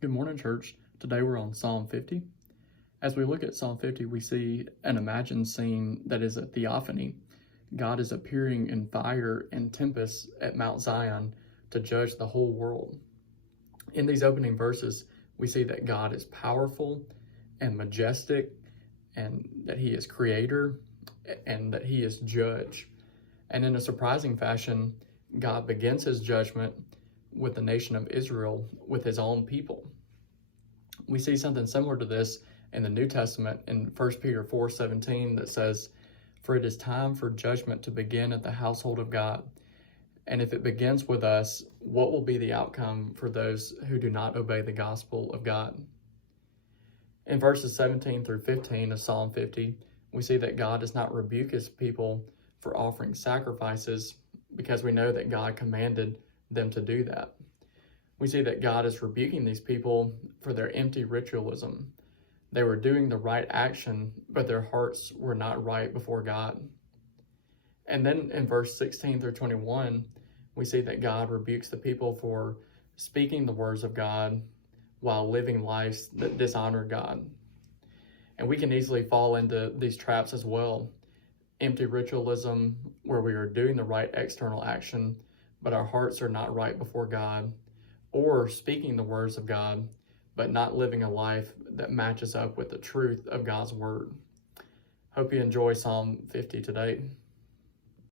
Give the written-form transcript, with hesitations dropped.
Good morning, church. Today we're on Psalm 50. As we look at Psalm 50, we see an imagined scene that is a theophany. God is appearing in fire and tempest at Mount Zion to judge the whole world. In these opening verses, we see that God is powerful and majestic, and that he is creator, and that he is judge. And in a surprising fashion, God begins his judgment with the nation of Israel, with his own people. We see something similar to this in the New Testament in 1 Peter 4:17 that says, "For it is time for judgment to begin at the household of God. And if it begins with us, what will be the outcome for those who do not obey the gospel of God?" In verses 17 through 15 of Psalm 50, we see that God does not rebuke his people for offering sacrifices, because we know that God commanded them to do that. We see that God is rebuking these people for their empty ritualism. They were doing the right action, but their hearts were not right before God. And then in verse 16 through 21, we see that God rebukes the people for speaking the words of God while living lives that dishonor God. And we can easily fall into these traps as well. Empty ritualism, where we are doing the right external action, but our hearts are not right before God, or speaking the words of God, but not living a life that matches up with the truth of God's word. Hope you enjoy Psalm 50 today.